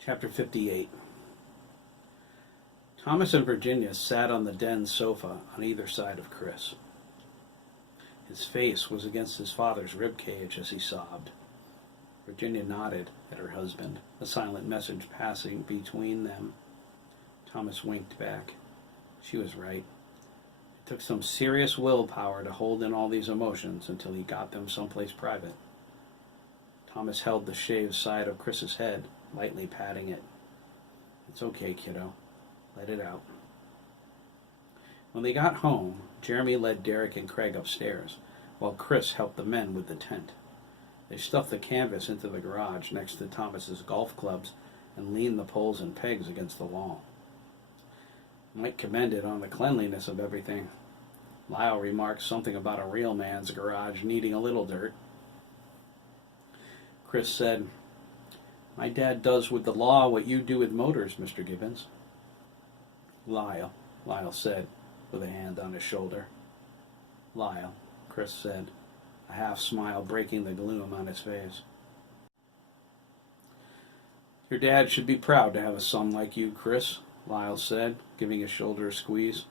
Chapter 58. Thomas and Virginia sat on the den sofa on either side of Chris. His face was against his father's rib cage as he sobbed. Virginia nodded at her husband, a silent message passing between them. Thomas winked back. She was right. It took some serious willpower to hold in all these emotions until he got them someplace private. Thomas held the shaved side of Chris's head, lightly patting it. "It's okay, kiddo. Let it out." When they got home, Jeremy led Derek and Craig upstairs, while Chris helped the men with the tent. They stuffed the canvas into the garage next to Thomas's golf clubs and leaned the poles and pegs against the wall. Mike commented on the cleanliness of everything. Lyle remarked something about a real man's garage needing a little dirt. Chris said, "My dad does with the law what you do with motors, Mr. Gibbons." Lyle said, with a hand on his shoulder. Lyle, Chris said, a half smile breaking the gloom on his face. "Your dad should be proud to have a son like you, Chris," Lyle said, giving his shoulder a squeeze.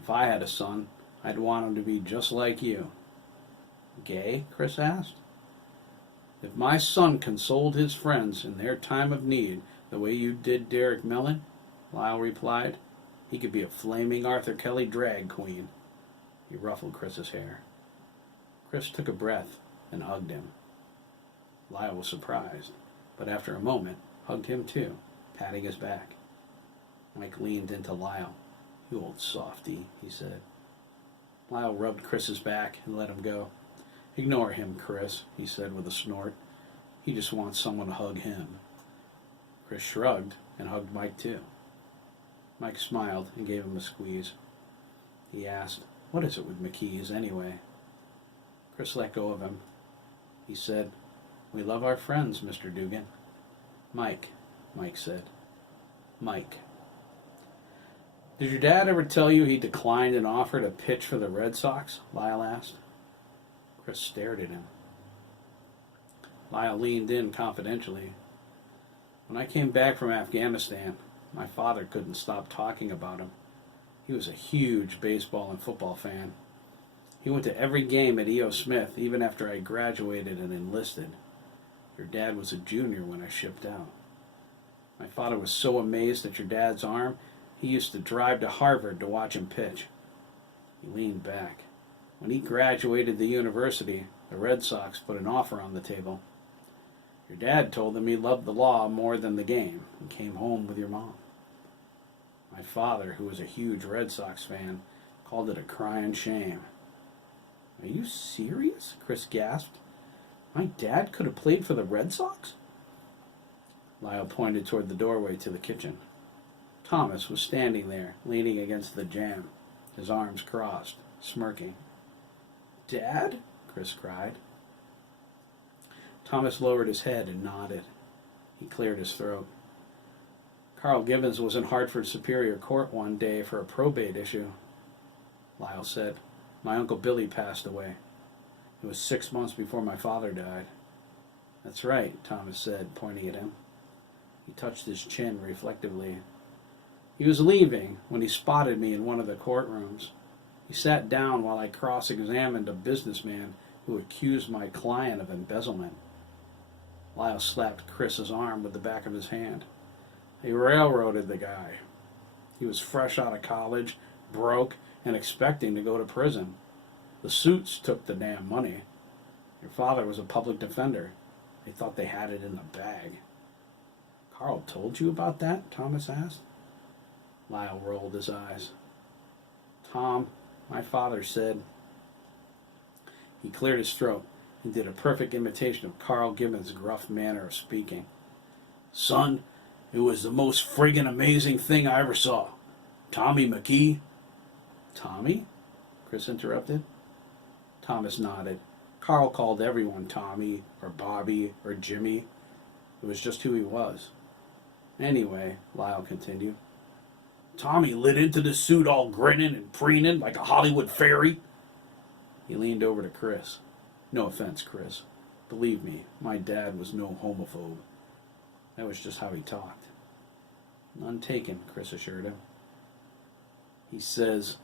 "If I had a son, I'd want him to be just like you." "Gay?" Chris asked. "If my son consoled his friends in their time of need the way you did Derek Mellon," Lyle replied, "he could be a flaming Arthur Kelly drag queen." He ruffled Chris's hair. Chris took a breath and hugged him. Lyle was surprised, but after a moment, hugged him too, patting his back. Mike leaned into Lyle. "You old softy," he said. Lyle rubbed Chris's back and let him go. "Ignore him, Chris," he said with a snort. "He just wants someone to hug him." Chris shrugged and hugged Mike too. Mike smiled and gave him a squeeze. He asked, "What is it with McKees anyway?" Chris let go of him. He said, "We love our friends, Mr. Dougan." "Mike," Mike said. "Mike." "Did your dad ever tell you he declined an offer to pitch for the Red Sox?" Lyle asked. Chris stared at him. Lyle leaned in confidentially. "When I came back from Afghanistan, my father couldn't stop talking about him. He was a huge baseball and football fan. He went to every game at E.O. Smith, even after I graduated and enlisted. Your dad was a junior when I shipped out. My father was so amazed at your dad's arm, he used to drive to Harvard to watch him pitch." He leaned back. "When he graduated the university, the Red Sox put an offer on the table. Your dad told them he loved the law more than the game and came home with your mom. My father, who was a huge Red Sox fan, called it a crying shame." "Are you serious?" Chris gasped. "My dad could have played for the Red Sox?" Lyle pointed toward the doorway to the kitchen. Thomas was standing there, leaning against the jamb, his arms crossed, smirking. "Dad?" Chris cried. Thomas lowered his head and nodded. He cleared his throat. "Carl Gibbons was in Hartford Superior Court one day for a probate issue," Lyle said. "My Uncle Billy passed away. It was 6 months before my father died." "That's right," Thomas said, pointing at him. He touched his chin reflectively. "He was leaving when he spotted me in one of the courtrooms. He sat down while I cross-examined a businessman who accused my client of embezzlement." Lyle slapped Chris's arm with the back of his hand. "They railroaded the guy. He was fresh out of college, broke, and expecting to go to prison. The suits took the damn money. Your father was a public defender. They thought they had it in the bag." "Carl told you about that?" Thomas asked. Lyle rolled his eyes. "Tom, my father said..." He cleared his throat and did a perfect imitation of Carl Gibbons' gruff manner of speaking. "Son, it was the most friggin' amazing thing I ever saw. Tommy McKee..." "Tommy?" Chris interrupted. Thomas nodded. Carl called everyone Tommy, or Bobby, or Jimmy. It was just who he was. "Anyway," Lyle continued, "Tommy lit into the suit all grinning and preening like a Hollywood fairy." He leaned over to Chris. "No offense, Chris. Believe me, my dad was no homophobe." That was just how he talked. None taken, Chris assured him. He says,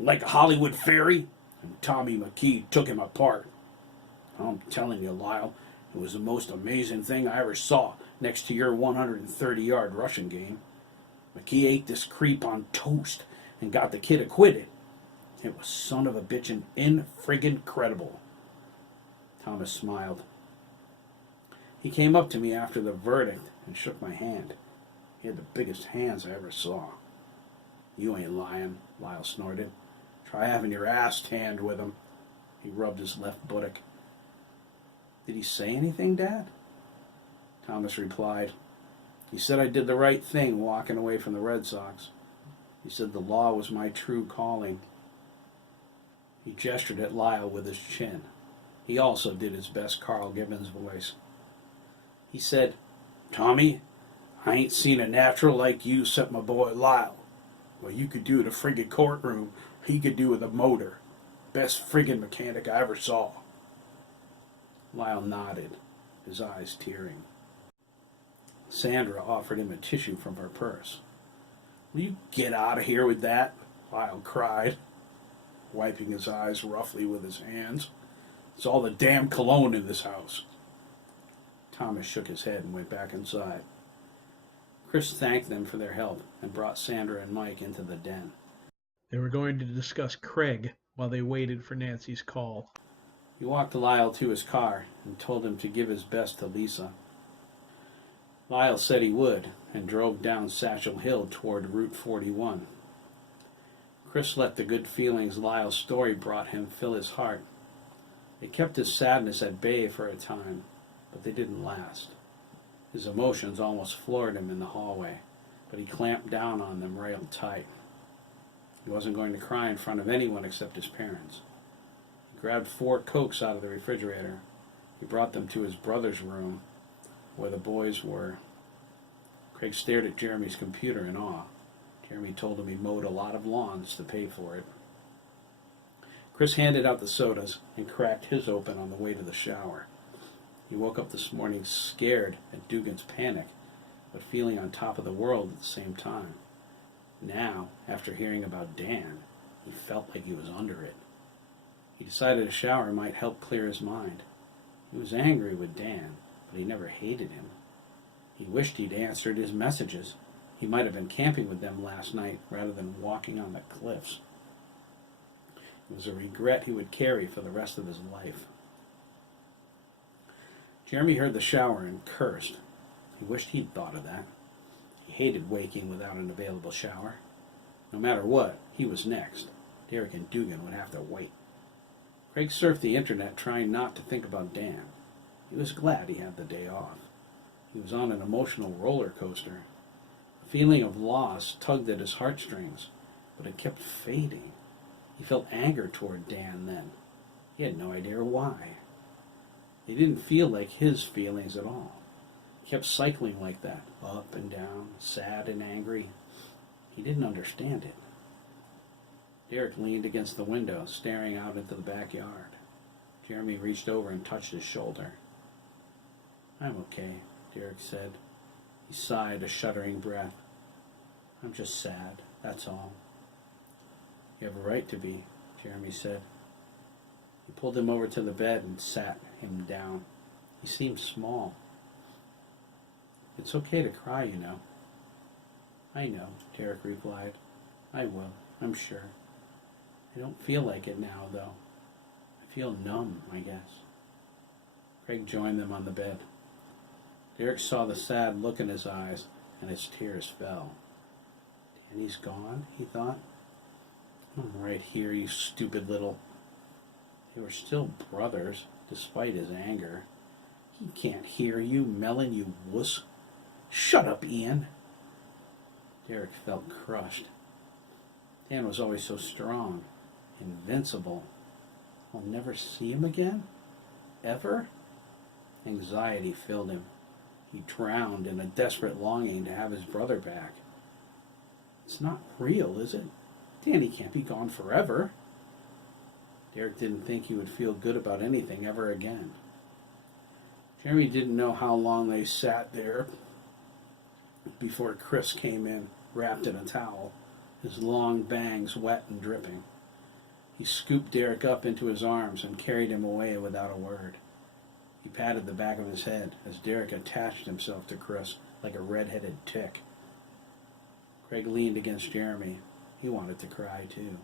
like a Hollywood fairy, and Tommy McKee took him apart. I'm telling you, Lyle, it was the most amazing thing I ever saw next to your 130-yard rushing game. McKee ate this creep on toast and got the kid acquitted. It was son of a bitchin' in-friggin' credible. Thomas smiled. He came up to me after the verdict and shook my hand. He had the biggest hands I ever saw. You ain't lying, Lyle snorted. Try having your ass tanned with him. He rubbed his left buttock. Did he say anything, Dad? Thomas replied. He said I did the right thing walking away from the Red Sox. He said the law was my true calling. He gestured at Lyle with his chin. He also did his best Carl Gibbons voice. He said, Tommy, I ain't seen a natural like you except my boy Lyle. What you could do at a friggin' courtroom, he could do with a motor. Best friggin' mechanic I ever saw. Lyle nodded, his eyes tearing. Sandra offered him a tissue from her purse. Will you get out of here with that? Lyle cried, wiping his eyes roughly with his hands. It's all the damn cologne in this house. Thomas shook his head and went back inside. Chris thanked them for their help and brought Sandra and Mike into the den. They were going to discuss Craig while they waited for Nancy's call. He walked Lyle to his car and told him to give his best to Lisa. Lyle said he would and drove down Satchel Hill toward Route 41. Chris let the good feelings Lyle's story brought him fill his heart. They kept his sadness at bay for a time, but they didn't last. His emotions almost floored him in the hallway, but he clamped down on them real tight. He wasn't going to cry in front of anyone except his parents. He grabbed 4 Cokes out of the refrigerator. He brought them to his brother's room, where the boys were. Craig stared at Jeremy's computer in awe. Jeremy told him he mowed a lot of lawns to pay for it. Chris handed out the sodas and cracked his open on the way to the shower. He woke up this morning scared at Dougan's panic, but feeling on top of the world at the same time. Now, after hearing about Dan, he felt like he was under it. He decided a shower might help clear his mind. He was angry with Dan, but he never hated him. He wished he'd answered his messages. He might have been camping with them last night rather than walking on the cliffs. It was a regret he would carry for the rest of his life. Jeremy heard the shower and cursed. He wished he'd thought of that. He hated waking without an available shower. No matter what, he was next. Derek and Dougan would have to wait. Craig surfed the internet trying not to think about Dan. He was glad he had the day off. He was on an emotional roller coaster. The feeling of loss tugged at his heartstrings, but it kept fading. He felt anger toward Dan then. He had no idea why. He didn't feel like his feelings at all. He kept cycling like that, up and down, sad and angry. He didn't understand it. Derek leaned against the window, staring out into the backyard. Jeremy reached over and touched his shoulder. I'm okay, Derek said. He sighed a shuddering breath. I'm just sad, that's all. You have a right to be, Jeremy said. He pulled him over to the bed and sat him down. He seemed small. It's okay to cry, you know. I know, Derek replied. I will, I'm sure. I don't feel like it now, though. I feel numb, I guess. Craig joined them on the bed. Derek saw the sad look in his eyes, and his tears fell. Danny's gone, he thought. I'm right here, you stupid little... They were still brothers, despite his anger. He can't hear you, Melon, you wuss. Shut up, Ian. Derek felt crushed. Dan was always so strong, invincible. I'll never see him again? Ever? Anxiety filled him. He drowned in a desperate longing to have his brother back. It's not real, is it? Danny can't be gone forever. Derek didn't think he would feel good about anything ever again. Jeremy didn't know how long they sat there, before Chris came in, wrapped in a towel, his long bangs wet and dripping. He scooped Derek up into his arms and carried him away without a word. He patted the back of his head as Derek attached himself to Chris like a red-headed tick. Craig leaned against Jeremy. He wanted to cry, too.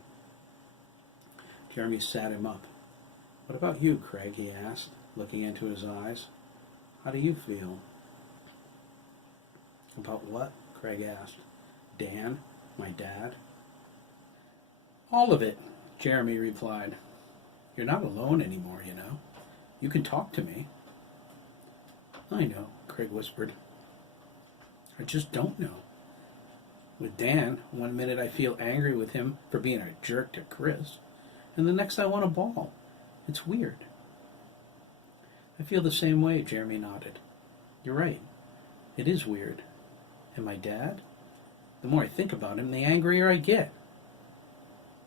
Jeremy sat him up. "What about you, Craig?" he asked, looking into his eyes. "How do you feel?" "About what?" Craig asked. "Dan? My dad?" "All of it," Jeremy replied. "You're not alone anymore, you know. You can talk to me." "I know," Craig whispered. "I just don't know. With Dan, one minute I feel angry with him for being a jerk to Chris, and the next I want to bawl. It's weird." "I feel the same way," Jeremy nodded. "You're right. It is weird. And my dad? The more I think about him, the angrier I get."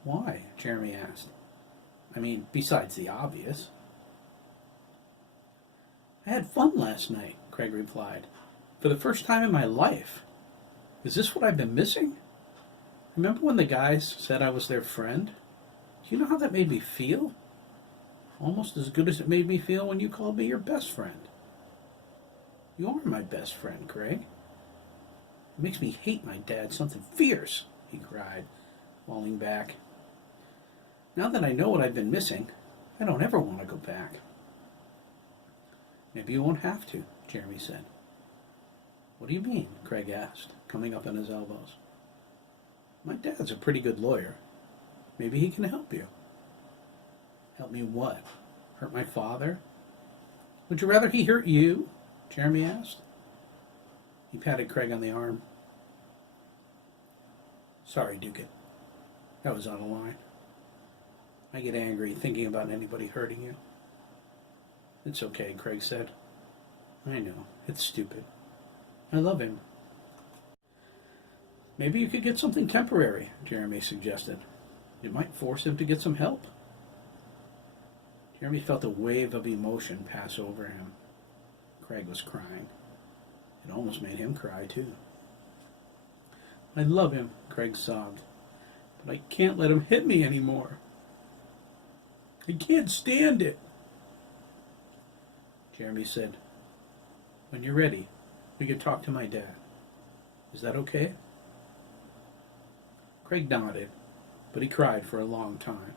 "Why?" Jeremy asked. "I mean, besides the obvious." "I had fun last night," Craig replied. "For the first time in my life. Is this what I've been missing? Remember when the guys said I was their friend? Do you know how that made me feel? Almost as good as it made me feel when you called me your best friend." "You are my best friend, Craig." "It makes me hate my dad something fierce," he cried, falling back. "Now that I know what I've been missing, I don't ever want to go back." "Maybe you won't have to," Jeremy said. "What do you mean?" Craig asked, coming up on his elbows. "My dad's a pretty good lawyer. Maybe he can help you." "Help me what? Hurt my father?" "Would you rather he hurt you?" Jeremy asked. He patted Craig on the arm. "Sorry, Dougan. That was out of line. I get angry thinking about anybody hurting you." "It's okay," Craig said. "I know. It's stupid. I love him." "Maybe you could get something temporary," Jeremy suggested. "It might force him to get some help." Jeremy felt a wave of emotion pass over him. Craig was crying. It almost made him cry, too. "I love him," Craig sobbed, "but I can't let him hit me anymore. I can't stand it." Jeremy said, "When you're ready, we can talk to my dad. Is that okay?" Craig nodded, but he cried for a long time.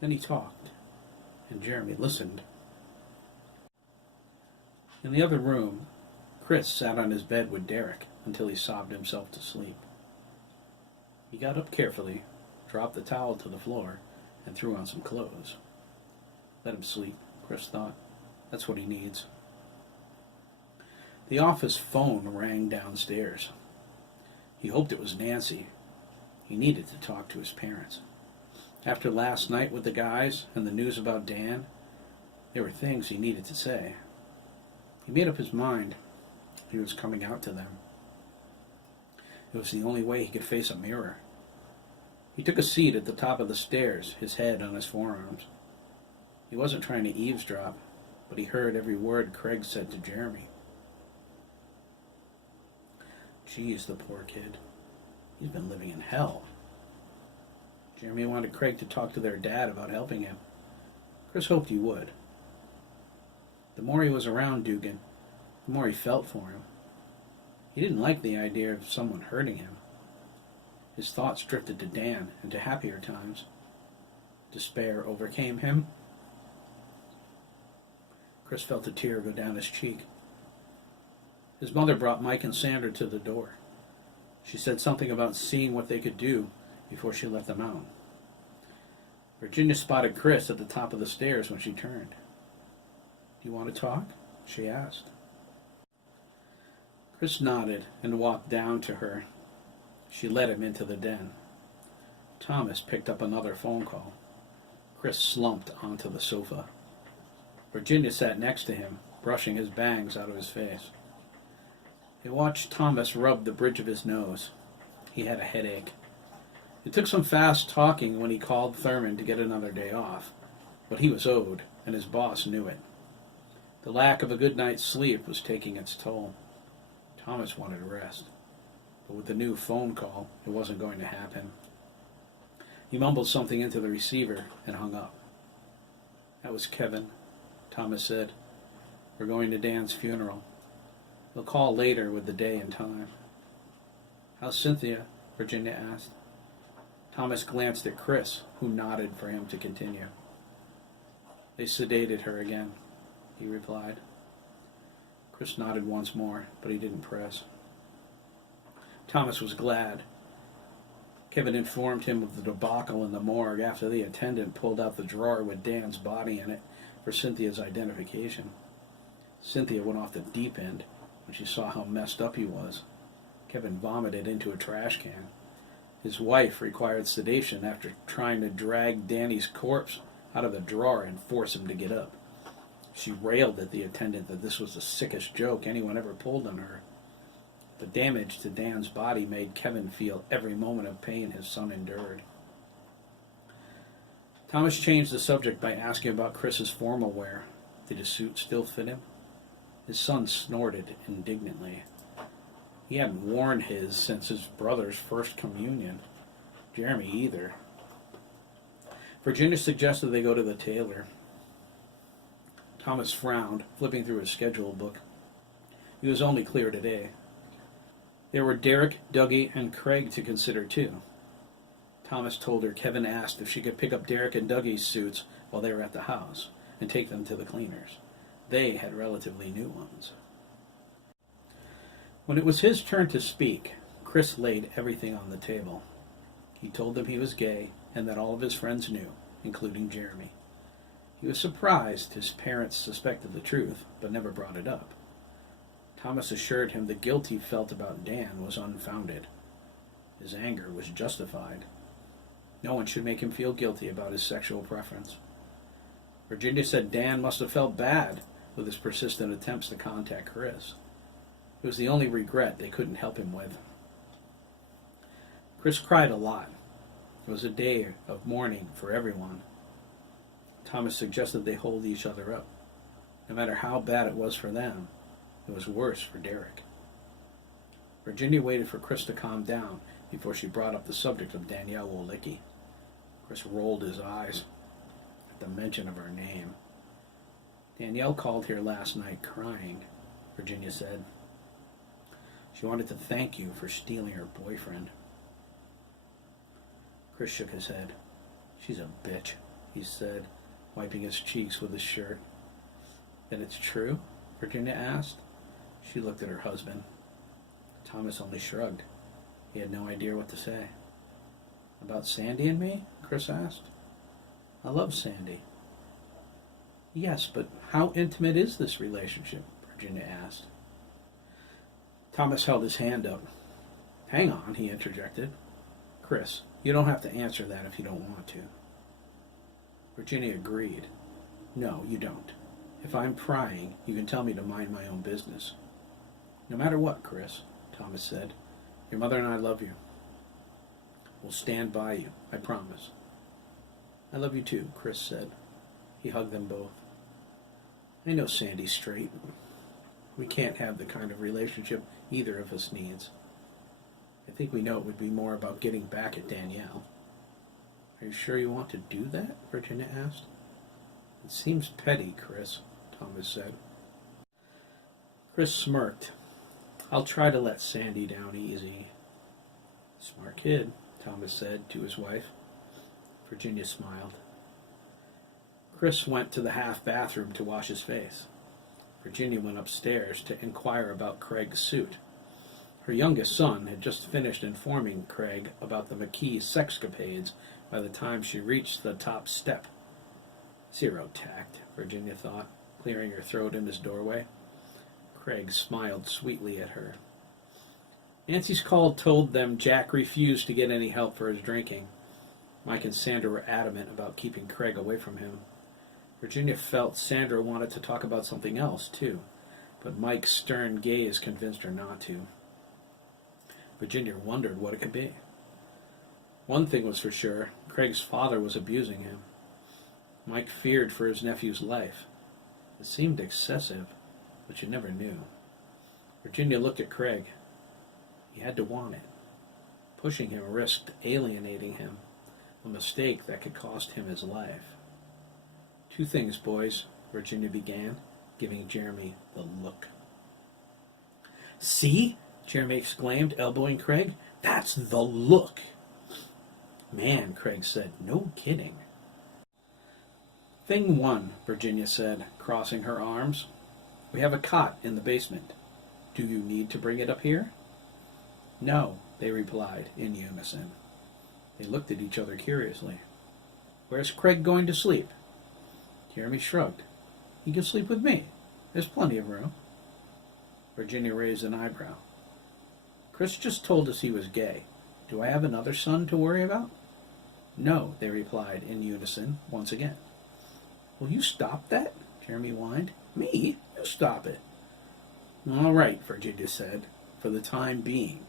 Then he talked, and Jeremy listened. In the other room, Chris sat on his bed with Derek until he sobbed himself to sleep. He got up carefully, dropped the towel to the floor, and threw on some clothes. Let him sleep, Chris thought. That's what he needs. The office phone rang downstairs. He hoped it was Nancy. He needed to talk to his parents. After last night with the guys and the news about Dan, there were things he needed to say. He made up his mind. He was coming out to them. It was the only way he could face a mirror. He took a seat at the top of the stairs, his head on his forearms. He wasn't trying to eavesdrop, but he heard every word Craig said to Jeremy. Geez, the poor kid. He's been living in hell. Jeremy wanted Craig to talk to their dad about helping him. Chris hoped he would. The more he was around Dougan, the more he felt for him. He didn't like the idea of someone hurting him. His thoughts drifted to Dan and to happier times. Despair overcame him. Chris felt a tear go down his cheek. His mother brought Mike and Sandra to the door. She said something about seeing what they could do before she let them out. Virginia spotted Chris at the top of the stairs when she turned. "Do you want to talk?" she asked. Chris nodded and walked down to her. She led him into the den. Thomas picked up another phone call. Chris slumped onto the sofa. Virginia sat next to him, brushing his bangs out of his face. They watched Thomas rub the bridge of his nose. He had a headache. It took some fast talking when he called Thurman to get another day off, but he was owed, and his boss knew it. The lack of a good night's sleep was taking its toll. Thomas wanted rest, but with the new phone call, it wasn't going to happen. He mumbled something into the receiver and hung up. "That was Kevin," Thomas said. "We're going to Dan's funeral. We'll call later with the day and time." "How's Cynthia?" Virginia asked. Thomas glanced at Chris, who nodded for him to continue. "They sedated her again," he replied. Chris nodded once more, but he didn't press. Thomas was glad. Kevin informed him of the debacle in the morgue after the attendant pulled out the drawer with Dan's body in it for Cynthia's identification. Cynthia went off the deep end when she saw how messed up he was. Kevin vomited into a trash can. His wife required sedation after trying to drag Danny's corpse out of the drawer and force him to get up. She railed at the attendant that this was the sickest joke anyone ever pulled on her. The damage to Dan's body made Kevin feel every moment of pain his son endured. Thomas changed the subject by asking about Chris's formal wear. Did his suit still fit him? His son snorted indignantly. He hadn't worn his since his brother's first communion. Jeremy either. Virginia suggested they go to the tailor. Thomas frowned, flipping through his schedule book. He was only clear today. There were Derek, Dougie, and Craig to consider too. Thomas told her Kevin asked if she could pick up Derek and Dougie's suits while they were at the house and take them to the cleaners. They had relatively new ones. When it was his turn to speak, Chris laid everything on the table. He told them he was gay and that all of his friends knew, including Jeremy. He was surprised his parents suspected the truth, but never brought it up. Thomas assured him the guilt he felt about Dan was unfounded. His anger was justified. No one should make him feel guilty about his sexual preference. Virginia said Dan must have felt bad with his persistent attempts to contact Chris. It was the only regret they couldn't help him with. Chris cried a lot. It was a day of mourning for everyone. Thomas suggested they hold each other up. No matter how bad it was for them, it was worse for Derek. Virginia waited for Chris to calm down before she brought up the subject of Danielle Wolicki. Chris rolled his eyes at the mention of her name. "Danielle called here last night crying," Virginia said. "She wanted to thank you for stealing her boyfriend." Chris shook his head. "She's a bitch," he said, wiping his cheeks with his shirt. "Then it's true?" Virginia asked. She looked at her husband. Thomas only shrugged. He had no idea what to say. "About Sandy and me?" Chris asked. "I love Sandy." "Yes, but how intimate is this relationship?" Virginia asked. Thomas held his hand up. "Hang on," he interjected. "Chris, you don't have to answer that if you don't want to." Virginia agreed. "No, you don't. If I'm prying, you can tell me to mind my own business." "No matter what, Chris," Thomas said. "Your mother and I love you. We'll stand by you, I promise." "I love you too," Chris said. He hugged them both. "I know Sandy's straight. We can't have the kind of relationship either of us needs. I think we know it would be more about getting back at Danielle." "Are you sure you want to do that?" Virginia asked. "It seems petty, Chris," Thomas said. Chris smirked. "I'll try to let Sandy down easy." "Smart kid," Thomas said to his wife. Virginia smiled. Chris went to the half bathroom to wash his face. Virginia went upstairs to inquire about Craig's suit. Her youngest son had just finished informing Craig about the McKee sexcapades by the time she reached the top step. Zero tact, Virginia thought, clearing her throat in his doorway. Craig smiled sweetly at her. Nancy's call told them Jack refused to get any help for his drinking. Mike and Sandra were adamant about keeping Craig away from him. Virginia felt Sandra wanted to talk about something else, too, but Mike's stern gaze convinced her not to. Virginia wondered what it could be. One thing was for sure, Craig's father was abusing him. Mike feared for his nephew's life. It seemed excessive, but you never knew. Virginia looked at Craig. He had to want it. Pushing him risked alienating him, a mistake that could cost him his life. "Two things, boys," Virginia began, giving Jeremy the look. "See?" Jeremy exclaimed, elbowing Craig. "That's the look." "Man," Craig said, "no kidding." "Thing one," Virginia said, crossing her arms. "We have a cot in the basement. Do you need to bring it up here?" "No," they replied in unison. They looked at each other curiously. "Where's Craig going to sleep?" Jeremy shrugged. "He can sleep with me. There's plenty of room." Virginia raised an eyebrow. "Chris just told us he was gay. Do I have another son to worry about?" "No," they replied in unison once again. "Will you stop that?" Jeremy whined. "Me? You stop it." "All right," Virginia said, "for the time being.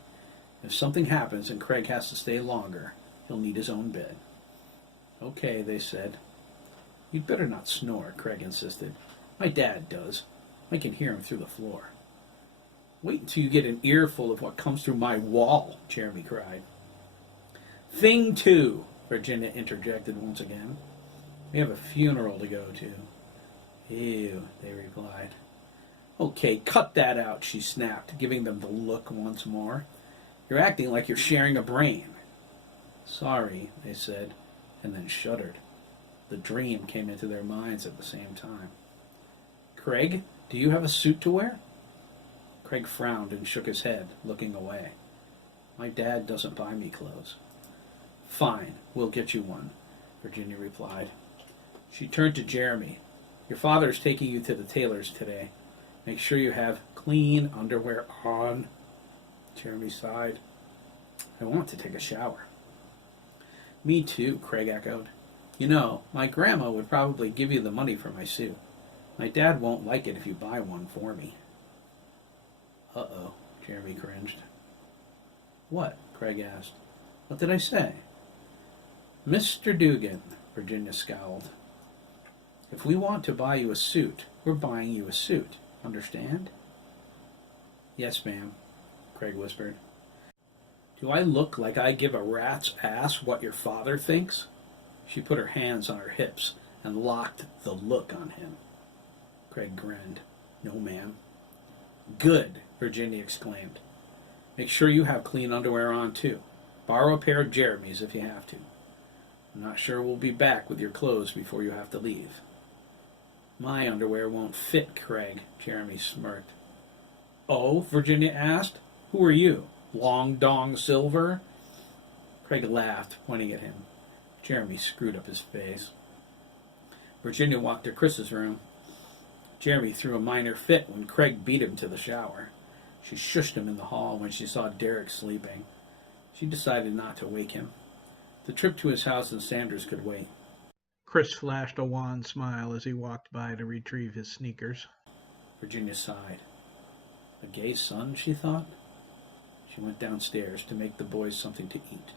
If something happens and Craig has to stay longer, he'll need his own bed." "Okay," they said. "You'd better not snore," Craig insisted. "My dad does. I can hear him through the floor." "Wait until you get an earful of what comes through my wall," Jeremy cried. "Thing two," Virginia interjected once again. "We have a funeral to go to." "Ew," they replied. "Okay, cut that out," she snapped, giving them the look once more. "You're acting like you're sharing a brain." "Sorry," they said, and then shuddered. The dream came into their minds at the same time. "Craig, do you have a suit to wear?" Craig frowned and shook his head, looking away. "My dad doesn't buy me clothes." "Fine, we'll get you one," Virginia replied. She turned to Jeremy. "Your father's taking you to the tailor's today. Make sure you have clean underwear on." Jeremy sighed. "I want to take a shower." "Me too," Craig echoed. "You know, my grandma would probably give you the money for my suit. My dad won't like it if you buy one for me." "Uh-oh," Jeremy cringed. "What?" Craig asked. "What did I say?" "Mr. Dougan," Virginia scowled. "If we want to buy you a suit, we're buying you a suit. Understand?" "Yes, ma'am," Craig whispered. "Do I look like I give a rat's ass what your father thinks?" She put her hands on her hips and locked the look on him. Craig grinned. "No, ma'am." "Good," Virginia exclaimed. "Make sure you have clean underwear on, too. Borrow a pair of Jeremy's if you have to. I'm not sure we'll be back with your clothes before you have to leave." "My underwear won't fit, Craig," Jeremy smirked. "Oh?" Virginia asked. "Who are you? Long Dong Silver?" Craig laughed, pointing at him. Jeremy screwed up his face. Virginia walked to Chris's room. Jeremy threw a minor fit when Craig beat him to the shower. She shushed him in the hall when she saw Derek sleeping. She decided not to wake him. The trip to his house in Sanders could wait. Chris flashed a wan smile as he walked by to retrieve his sneakers. Virginia sighed. A gay son, she thought. She went downstairs to make the boys something to eat.